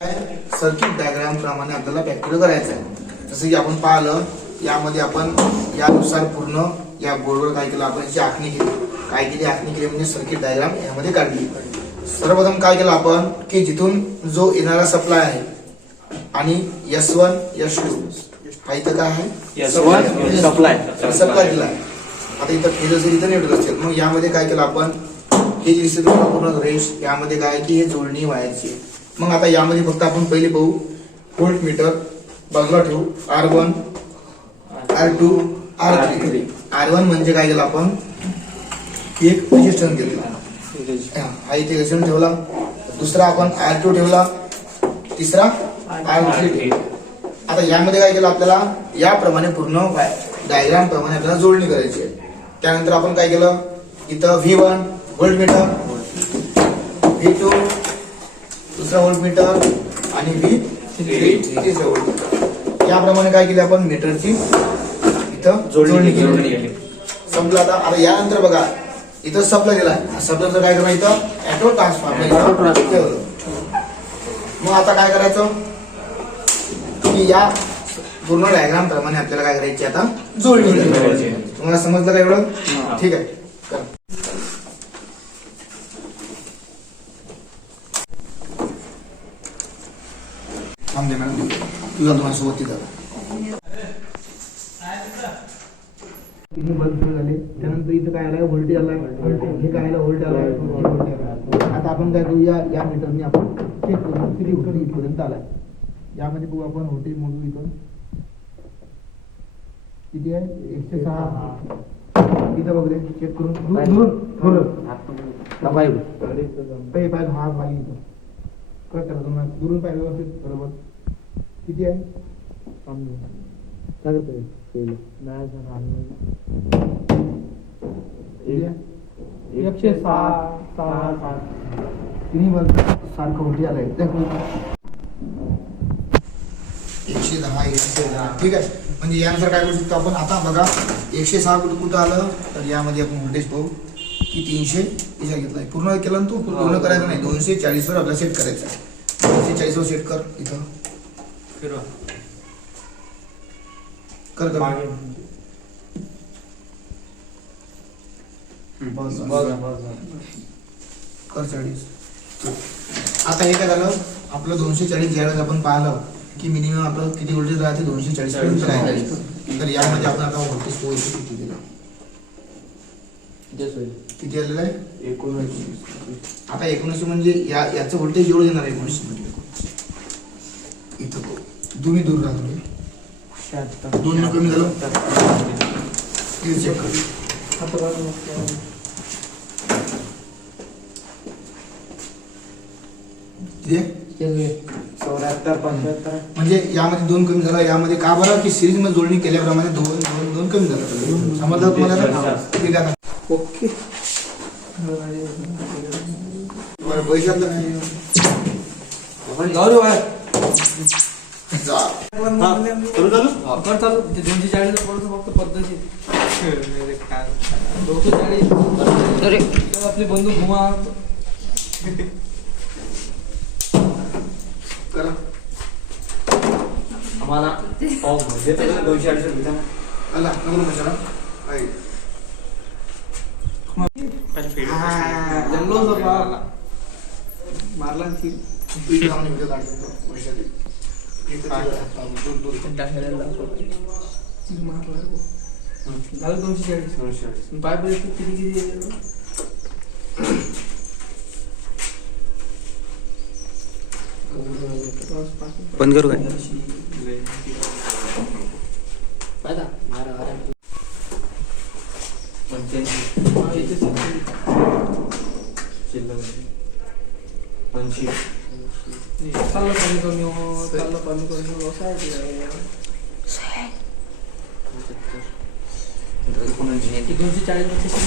Circuit diagram प्रमाणे आपल्याला practical करायचं आहे. जसं की आपण पाहिलं, यामध्ये आपण यानुसार पूर्ण या बोर्डवर काय केलं, आपण जी आखणी केली, आखणी केली म्हणजे सर्किट डायग्राम यामध्ये काढली. सर्वप्रथम काय केलं आपण की जिथून जो येणारा सप्लाय आहे आणि S1 S2 हा इथं काय आहे सप्लाय दिला आहे. आता इथं फेज असेल, इथं न्यूट्रल असेल. मग यामध्ये काय केलं आपण, हे जे दिसते पूर्ण रेष, यामध्ये काय की हे जोडणी व्हायची. मग आता यामध्ये फक्त आपण पहिले पाहू व्होल्ट मीटर बाजूला ठेवू. R1 R2 R3. R1 म्हणजे काय केलं आपण, एक रेजिस्टन्स घेतला, हा इथे रेजिस्टन्स ठेवला. दुसरा आपण R2 ठेवला, तिसरा R3 ठेवला. आता यामध्ये काय केलं, आपल्याला याप्रमाणे पूर्ण डायग्राम प्रमाणे आपल्याला जोडणी करायची आहे. त्यानंतर आपण काय केलं, इथं V1 व्होल्ट मीटर, V2 दुसरा व्होल्ट मीटर आणि V3 तिसरा व्होल्ट मीटर. याप्रमाणे काय केले आपण, मीटरची इथं जोडणी केली. संपलं. आता यानंतर बघा, इथं सप्लाय दिला आहे. सप्लायचं काय करायचं, इथं ऑटो ट्रान्सफॉर्मर. मग आता काय करायचं की या पूर्ण डायग्राम प्रमाणे आपल्याला काय करायची, आता जोडणी करायची. तुम्हाला समजलं का एवढं? ठीक आहे. थांब दे मॅडम, तुझा तुम्हाला तिथं किती बल्ब झाले. त्यानंतर इथं काय आलाय, व्होल्टेज आलाय. हे काय आलं, व्होल्ट आलाय. आता आपण काय करूया, या मीटरने आपण चेक करू किती व्होल्टेज इथपर्यंत आलाय. यामध्ये बघू आपण व्होल्टेज मोजू. इथं किती आहे, 106. इथं बघ रे, चेक करून कट करा तुम्हाला दुरून पाहिजे व्यवस्थित. बरोबर किती आहे, 106. तिन्ही बल्ब सारखं व्होल्टेज आलंय. 110. ठीक आहे. म्हणजे यानंतर काय करू शकतो आपण, आता बघा 106 कुठं आलं, तर यामध्ये आपण व्होल्टेज पाहू की 300 इजा घेतलाय. पूर्ण केलं ना, तू पूर्ण करायचं नाही, 240 वर आपल्याला सेट करायचं आहे. 240 वर सेट कर. इथं फिरवा कर कर 40. आता हे काय झालं आपलं, 240 ज्यावेळेस आपण पाहिलं की मिनिमम आपलं किती व्होल्टेज राहते, 240 पर्यंत राहायचं. तर यामध्ये आपण आता व्होल्टेज पोहोचतो किती दिला, किती आलेलं आहे, 19. आता 19 म्हणजे याचं व्होल्टेज एवढं येणार आहे. 19 म्हणजे इथं दोन्ही दूर राहतो, 2 कमी झालं. चेक कर. म्हणजे यामध्ये 2 कमी झाला. यामध्ये का बरं की सिरीज मध्ये जोडणी केल्याप्रमाणे 2 कमी झालं. समजलं तुम्हाला? ठीक आहे. ओके. पैशात चालू 240 फक्त पद्धती आपली बंधू घुमा करा. आम्हाला 240 आला नंबर कशाला आहे. मारला की व्हिडिओ काढतो पैशाचे. झालं 240 पाय परिस्थिती किती बंद करू काय कमी 240